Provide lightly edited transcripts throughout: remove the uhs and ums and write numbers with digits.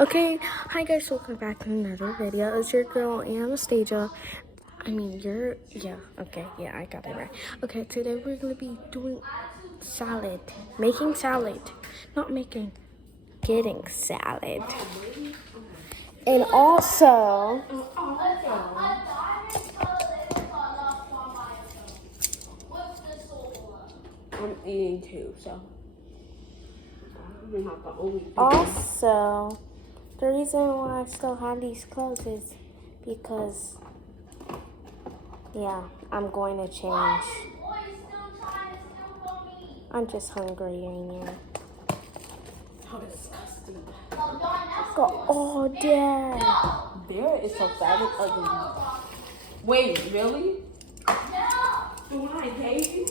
Okay, hi guys, welcome back to another video. It's your girl Anastasia. I got it right. Okay, today we're gonna be doing salad, making salad, not making, getting salad, and also I'm eating too, so I'm not the only people. also the reason why I still have these clothes is because I'm going to change. I'm just hungry right now. How disgusting. Oh, Dad. Bear is so fat and ugly. Wait, really? No. Why, baby?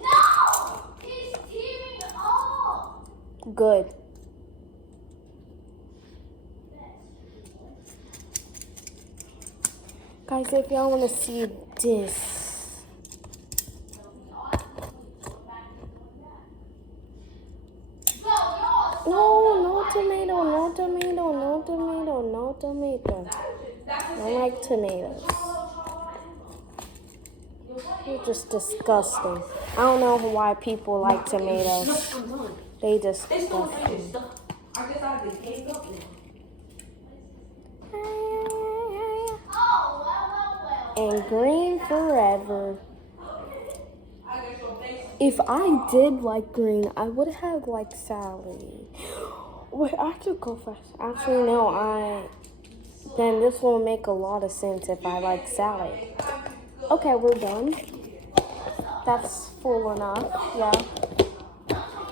No! He's tearing up! Good. Guys, if y'all want to see this. No tomato, no tomato, no tomato, no tomato. I don't like tomatoes. They're just disgusting. I don't know why people like tomatoes. They disgust me. I guess I have to hang up now. And green forever. If I did like green, I would have liked salad. Wait, I should go first. Actually, no, then this will make a lot of sense if I like salad. Okay, we're done. That's full enough, yeah.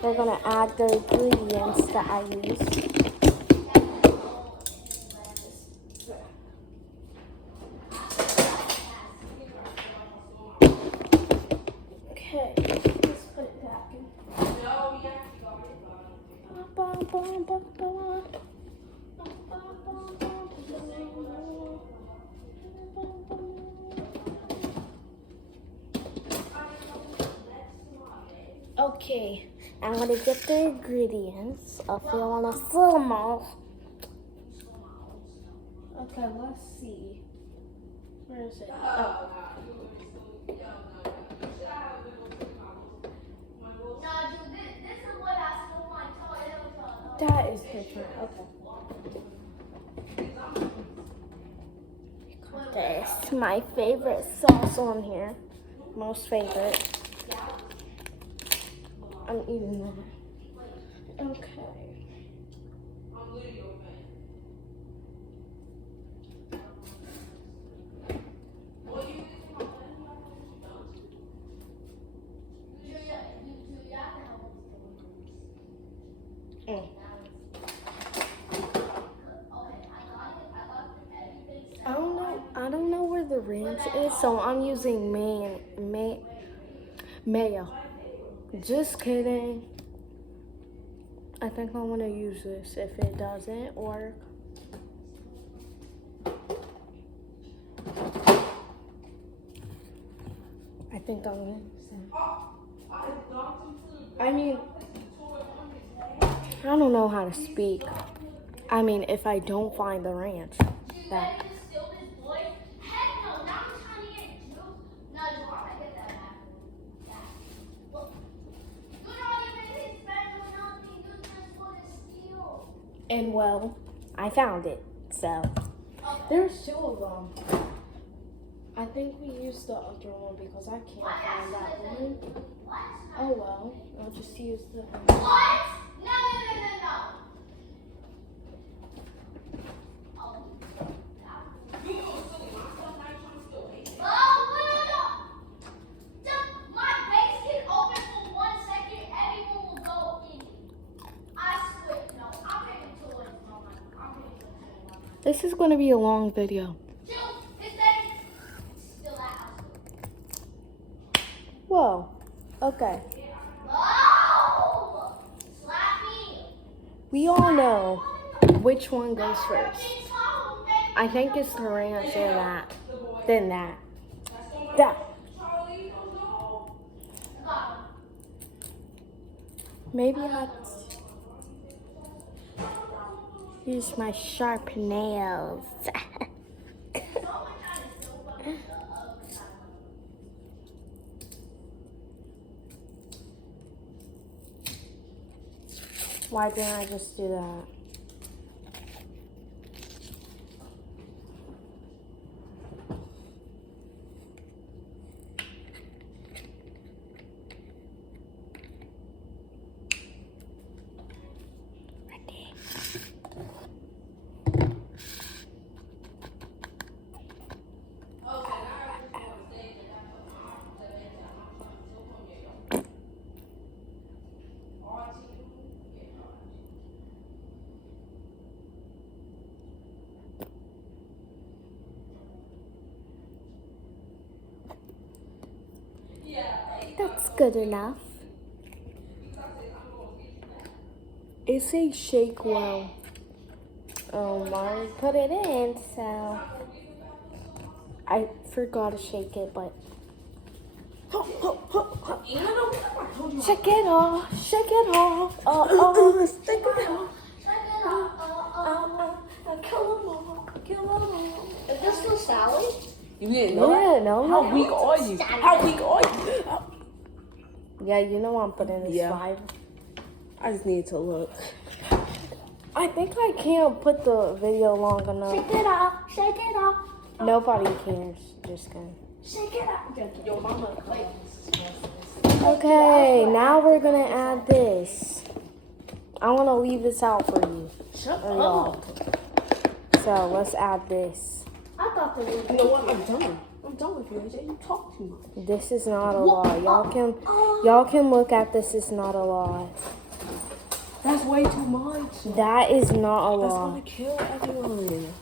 We're gonna add the ingredients that I use. Okay, let's put it back in. Okay, I'm gonna get the ingredients. If you wanna fill them all. Okay, let's see. Where is it? Oh. That is different. Okay. This my favorite sauce on here. Most favorite. I'm eating that. Okay. I don't know where the ranch is, so I'm using mayo. Just kidding. I think I want to use this if it doesn't work. I think I'm going to use that. I don't know how to speak. If I don't find the ranch. That. And well, I found it, so. There's two of them. I think we used the other one because I can't find that one. Oh well, I'll just use the. What? No. My base can open for 1 second, everyone will go in. I swear, no. I'm taking to it. This is going to be a long video. Whoa. Okay. Whoa! Slap me. We all know which one goes first. I think it's the ranch or that. Then that. That. Use my sharp nails. Why didn't I just do that? That's good enough. It says shake well. I put it in, so I forgot to shake it, but shake it off, shake it off. Shake it off. Kill 'em all. Is this still Sally? You didn't know Yeah, that? no. How weak are you? How weak are you? Yeah, you know I'm putting this Yeah. 5. I just need to look. I think I can't put the video long enough. Shake it off, shake it off, Nobody cares. Just kidding. shake it off. Your mama. Okay, now we're gonna add this. I'm gonna leave this out for you. Shut Or y'all. So let's add this. I thought they were. You know what? I'm done. I'm done with you, AJ. You talk too much. This is not a lie. Y'all can look at this. It's not a lie. That's way too much. That is not a That's lie. gonna kill everyone.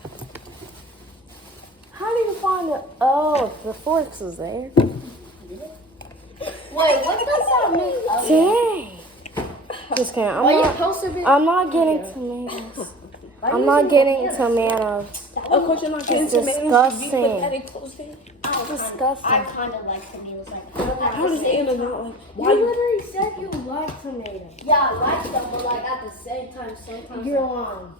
How do you find it? Oh, the forks was there. Wait, what does that mean? Dang. Just kidding. I'm not getting tomatoes. I'm not getting tomatoes. Of course you're not getting It's tomatoes. disgusting. You put that in close in. Disgusting. I kind of like tomatoes like How does Anna not like? Why You you? literally said you like tomatoes. Yeah, I like them, but like at the same time, sometimes. You're lying.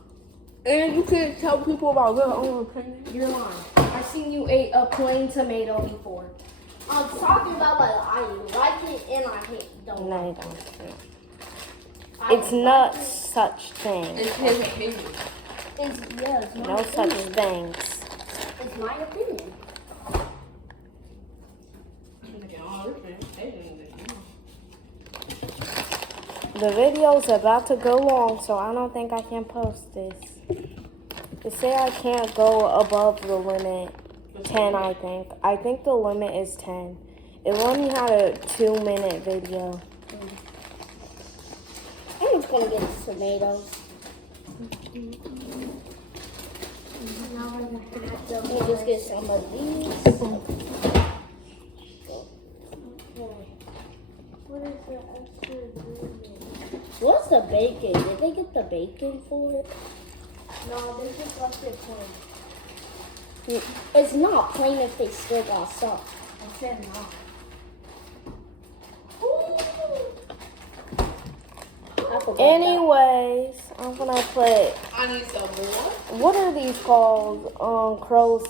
And you could tell people about your own opinion. You're lying. I seen you ate a plain tomato before. I'm talking about like I like it and I don't. No, you don't. I It's like not it. such thing. It's his opinion. It's my No such opinion. things. It's my opinion. The video's about to go long, so I don't think I can post this. They say I can't go above the limit 10, I think. I think the limit is 10. It only had a 2-minute video. I'm just gonna get tomatoes. Let me just get some of these. What's the bacon? Did they get the bacon for it? No, they just left it plain. It's not plain if they still got salt. I said not. I forgot Anyways, I'm gonna put, I need some more. what are these called? Crows.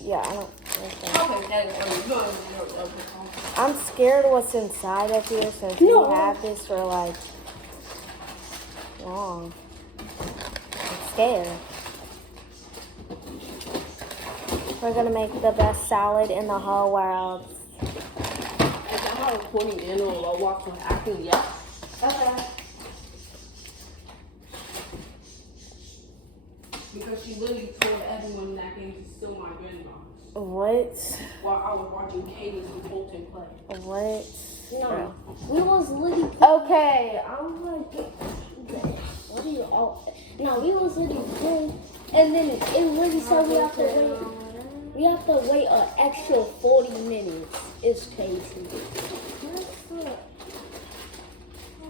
Yeah, I don't understand. I'm scared what's inside of here since we had this for like long. I'm scared. We're gonna make the best salad in the whole world. Is that how recording in or watching acting? Yeah. Okay. Because she literally told everyone that game to steal my grandma What? while I was watching Cadence and Colton play. What? No. We was literally. Okay, I'm like, What do you all? No, we was literally playing, and then it literally said we have to wait. We have to wait an extra 40 minutes. It's crazy.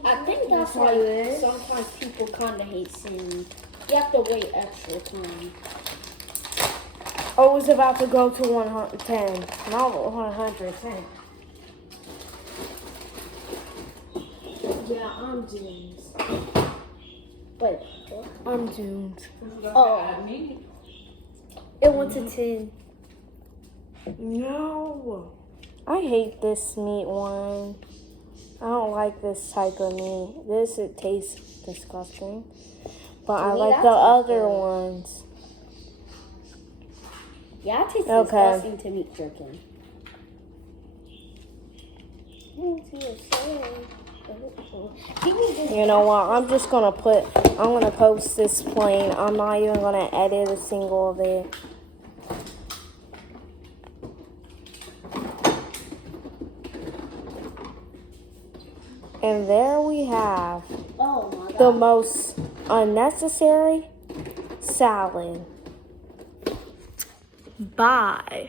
I think that's why sometimes people kind of hate seeing. You have to wait extra time. oh, it's about to go to 110. Not 110. Yeah, I'm doing this. Wait, what? I'm doomed. Oh. Me. It went to 10. No. I hate this meat one. I don't like this type of meat. It tastes disgusting. But I me, like that the tastes other good. ones. Yeah, it tastes Okay. disgusting to meat jerkin. You know what? I'm gonna post this plain. I'm not even gonna edit a single of it. And there we have Oh my god. the most unnecessary salad. Bye.